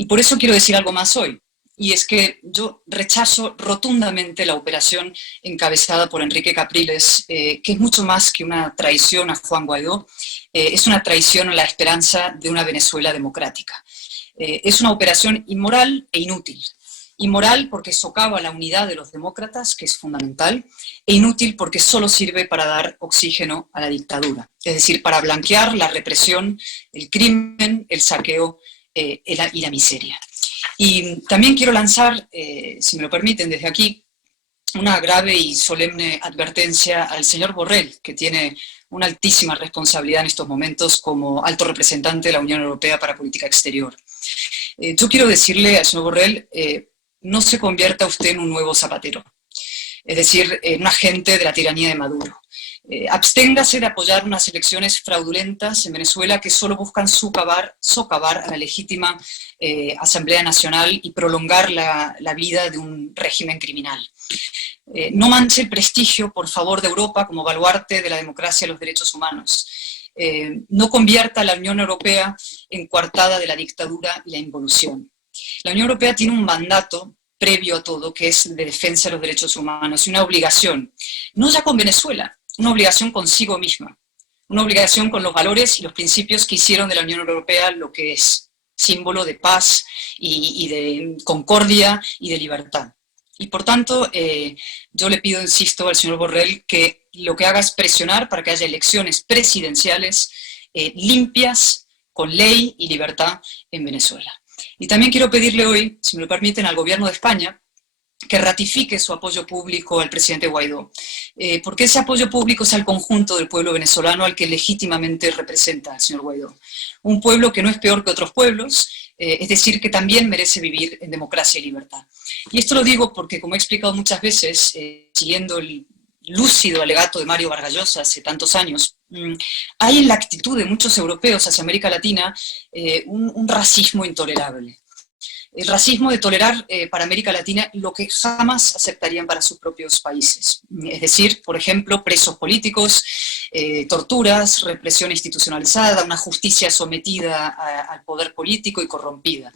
Y por eso quiero decir algo más hoy, y es que yo rechazo rotundamente la operación encabezada por Enrique Capriles, que es mucho más que una traición a Juan Guaidó, es una traición a la esperanza de una Venezuela democrática. Es una operación inmoral e inútil. Inmoral porque socava la unidad de los demócratas, que es fundamental, e inútil porque solo sirve para dar oxígeno a la dictadura, es decir, para blanquear la represión, el crimen, el saqueo y la miseria. Y también quiero lanzar, si me lo permiten desde aquí, una grave y solemne advertencia al señor Borrell, que tiene una altísima responsabilidad en estos momentos como alto representante de la Unión Europea para Política Exterior. Yo quiero decirle al señor Borrell, no se convierta usted en un nuevo Zapatero, es decir, en un agente de la tiranía de Maduro. Absténgase de apoyar unas elecciones fraudulentas en Venezuela que solo buscan socavar a la legítima Asamblea Nacional y prolongar la vida de un régimen criminal. No manche el prestigio, por favor, de Europa como baluarte de la democracia y los derechos humanos. No convierta a la Unión Europea en coartada de la dictadura y la involución. La Unión Europea tiene un mandato previo a todo, que es de defensa de los derechos humanos, y una obligación, no ya con Venezuela, una obligación consigo misma, una obligación con los valores y los principios que hicieron de la Unión Europea lo que es, símbolo de paz y de concordia y de libertad. Y por tanto, yo le pido, insisto, al señor Borrell que lo que haga es presionar para que haya elecciones presidenciales limpias, con ley y libertad en Venezuela. Y también quiero pedirle hoy, si me lo permiten, al gobierno de España, que ratifique su apoyo público al presidente Guaidó, porque ese apoyo público es al conjunto del pueblo venezolano al que legítimamente representa el señor Guaidó. Un pueblo que no es peor que otros pueblos, es decir, que también merece vivir en democracia y libertad. Y esto lo digo porque, como he explicado muchas veces, siguiendo el lúcido alegato de Mario Vargas Llosa hace tantos años, hay en la actitud de muchos europeos hacia América Latina un racismo intolerable. El racismo de tolerar para América Latina lo que jamás aceptarían para sus propios países. Es decir, por ejemplo, presos políticos, torturas, represión institucionalizada, una justicia sometida al poder político y corrompida.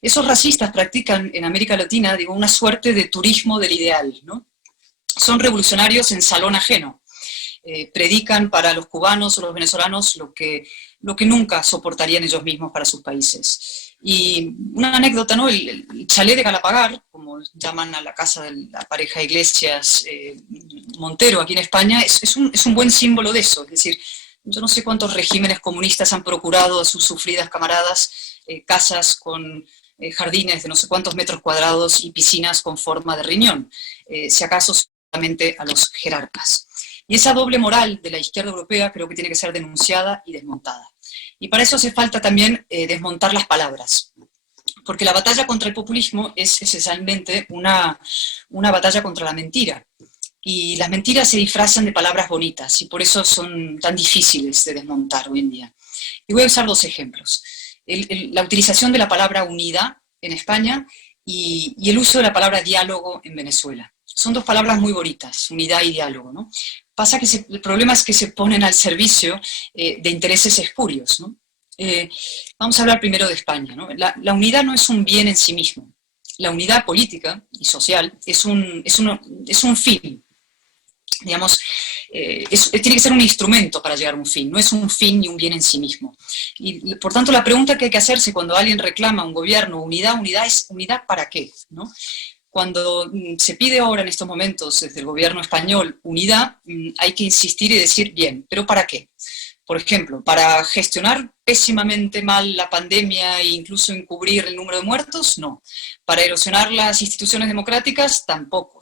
Esos racistas practican en América Latina, digo, una suerte de turismo del ideal, ¿no? Son revolucionarios en salón ajeno. Predican para los cubanos o los venezolanos lo que nunca soportarían ellos mismos para sus países. Y una anécdota, ¿no? El chalet de Galapagar, como llaman a la casa de la pareja Iglesias Montero aquí en España, es un buen símbolo de eso. Es decir, yo no sé cuántos regímenes comunistas han procurado a sus sufridas camaradas casas con jardines de no sé cuántos metros cuadrados y piscinas con forma de riñón, si acaso solamente a los jerarcas. Y esa doble moral de la izquierda europea creo que tiene que ser denunciada y desmontada. Y para eso hace falta también desmontar las palabras, porque la batalla contra el populismo es esencialmente una batalla contra la mentira. Y las mentiras se disfrazan de palabras bonitas, y por eso son tan difíciles de desmontar hoy en día. Y voy a usar dos ejemplos. La utilización de la palabra unidad en España y el uso de la palabra diálogo en Venezuela. Son dos palabras muy bonitas, unidad y diálogo, ¿no? Pasa que el problema es que se ponen al servicio de intereses espurios, ¿no? Vamos a hablar primero de España, ¿no? La unidad no es un bien en sí mismo. La unidad política y social es un fin. Digamos, tiene que ser un instrumento para llegar a un fin, no es un fin ni un bien en sí mismo. Y por tanto, la pregunta que hay que hacerse cuando alguien reclama a un gobierno unidad es ¿unidad para qué? ¿No? Cuando se pide ahora en estos momentos desde el gobierno español unidad, hay que insistir y decir, bien, ¿pero para qué? Por ejemplo, ¿para gestionar pésimamente mal la pandemia e incluso encubrir el número de muertos? No. ¿Para erosionar las instituciones democráticas? Tampoco.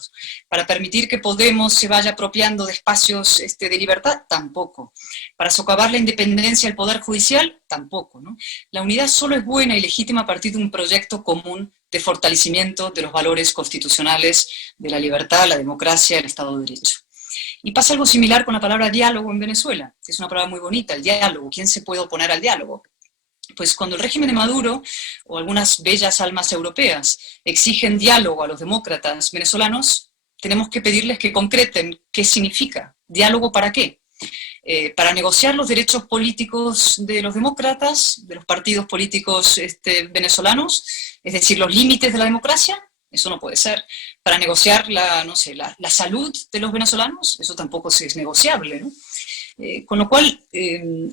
¿Para permitir que Podemos se vaya apropiando de espacios de libertad? Tampoco. ¿Para socavar la independencia del Poder Judicial? Tampoco, ¿no? La unidad solo es buena y legítima a partir de un proyecto común de fortalecimiento de los valores constitucionales de la libertad, la democracia, el Estado de Derecho. Y pasa algo similar con la palabra diálogo en Venezuela, que es una palabra muy bonita, el diálogo. ¿Quién se puede oponer al diálogo? Pues cuando el régimen de Maduro o algunas bellas almas europeas exigen diálogo a los demócratas venezolanos, tenemos que pedirles que concreten qué significa. ¿Diálogo para qué? para negociar los derechos políticos de los demócratas, de los partidos políticos venezolanos, es decir, los límites de la democracia. Eso no puede ser. Para negociar la salud de los venezolanos, eso tampoco es negociable, ¿no? Con lo cual,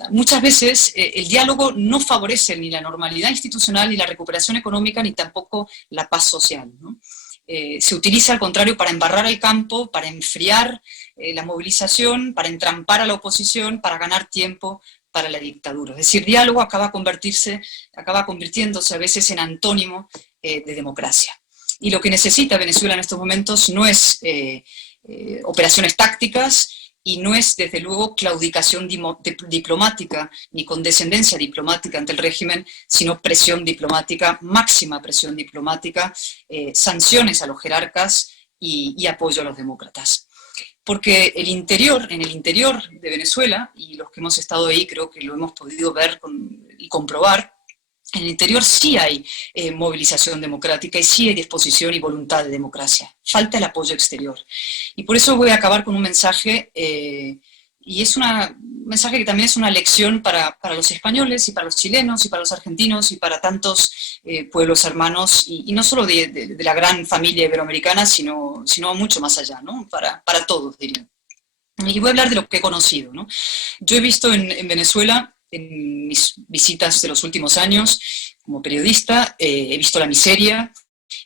muchas veces el diálogo no favorece ni la normalidad institucional, ni la recuperación económica, ni tampoco la paz social, ¿no? Se utiliza al contrario para embarrar el campo, para enfriar la movilización, para entrampar a la oposición, para ganar tiempo para la dictadura. Es decir, diálogo acaba convirtiéndose a veces en antónimo de democracia. Y lo que necesita Venezuela en estos momentos no es operaciones tácticas, y no es, desde luego, claudicación diplomática, ni condescendencia diplomática ante el régimen, sino presión diplomática, máxima presión diplomática, sanciones a los jerarcas y apoyo a los demócratas. Porque en el interior de Venezuela, y los que hemos estado ahí creo que lo hemos podido ver y comprobar, en el interior sí hay movilización democrática y sí hay disposición y voluntad de democracia. Falta el apoyo exterior. Y por eso voy a acabar con un mensaje, y es un mensaje que también es una lección para los españoles y para los chilenos y para los argentinos y para tantos pueblos hermanos, y no solo de la gran familia iberoamericana, sino mucho más allá, ¿no? Para todos, diría. Y voy a hablar de lo que he conocido, ¿no? Yo he visto en Venezuela, en mis visitas de los últimos años como periodista, he visto la miseria,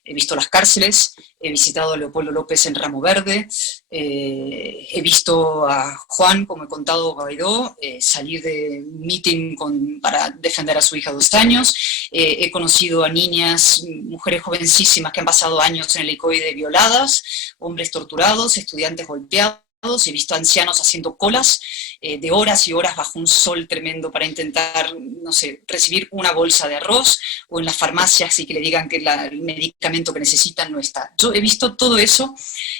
he visto las cárceles, he visitado a Leopoldo López en Ramo Verde, he visto a Juan, como he contado, Guaidó, salir de un meeting para defender a su hija de 2 años, he conocido a niñas, mujeres jovencísimas que han pasado años en el helicoide violadas, hombres torturados, estudiantes golpeados, he visto ancianos haciendo colas de horas y horas bajo un sol tremendo para intentar, no sé, recibir una bolsa de arroz, o en las farmacias y que le digan que el medicamento que necesitan no está. Yo he visto todo eso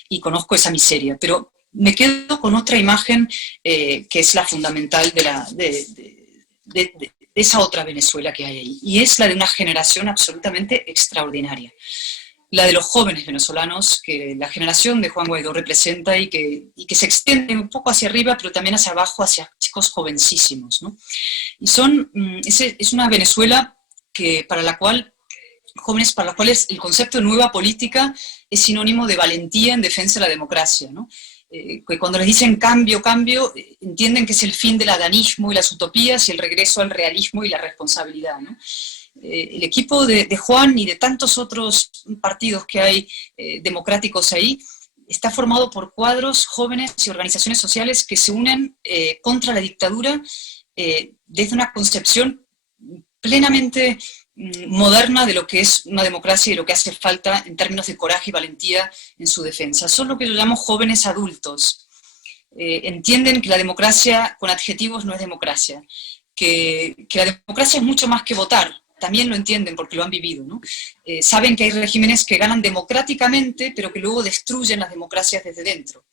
y conozco esa miseria, pero me quedo con otra imagen que es la fundamental de esa otra Venezuela que hay ahí, y es la de una generación absolutamente extraordinaria. La de los jóvenes venezolanos, que la generación de Juan Guaidó representa y que se extiende un poco hacia arriba, pero también hacia abajo, hacia chicos jovencísimos, ¿no? Y es una Venezuela para la cual el concepto de nueva política es sinónimo de valentía en defensa de la democracia, ¿no? Que cuando les dicen cambio, entienden que es el fin del adanismo y las utopías y el regreso al realismo y la responsabilidad, ¿no? El equipo de Juan y de tantos otros partidos que hay democráticos ahí está formado por cuadros jóvenes y organizaciones sociales que se unen contra la dictadura desde una concepción plenamente moderna de lo que es una democracia y de lo que hace falta en términos de coraje y valentía en su defensa. Son lo que yo llamo jóvenes adultos. Entienden que la democracia con adjetivos no es democracia, que la democracia es mucho más que votar. También lo entienden porque lo han vivido, ¿no? Saben que hay regímenes que ganan democráticamente, pero que luego destruyen las democracias desde dentro.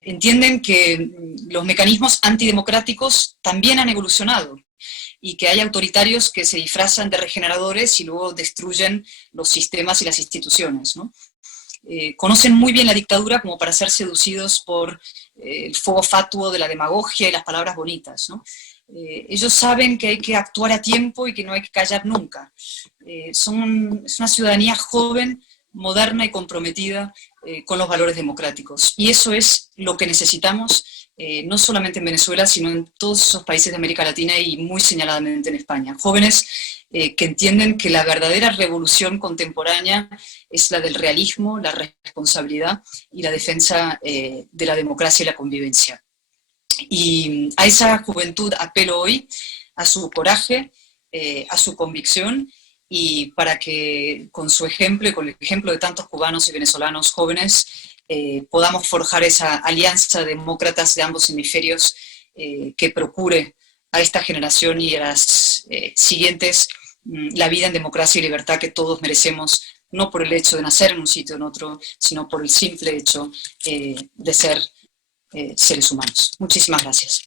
Entienden que los mecanismos antidemocráticos también han evolucionado y que hay autoritarios que se disfrazan de regeneradores y luego destruyen los sistemas y las instituciones, ¿no? Conocen muy bien la dictadura como para ser seducidos por el fuego fatuo de la demagogia y las palabras bonitas, ¿no? Ellos saben que hay que actuar a tiempo y que no hay que callar nunca. Es una ciudadanía joven, moderna y comprometida con los valores democráticos. Y eso es lo que necesitamos, no solamente en Venezuela, sino en todos esos países de América Latina y muy señaladamente en España. Jóvenes que entienden que la verdadera revolución contemporánea es la del realismo, la responsabilidad y la defensa de la democracia y la convivencia. Y a esa juventud apelo hoy, a su coraje, a su convicción, y para que con su ejemplo y con el ejemplo de tantos cubanos y venezolanos jóvenes podamos forjar esa alianza de demócratas de ambos hemisferios que procure a esta generación y a las siguientes la vida en democracia y libertad que todos merecemos, no por el hecho de nacer en un sitio o en otro, sino por el simple hecho de ser seres humanos. Muchísimas gracias.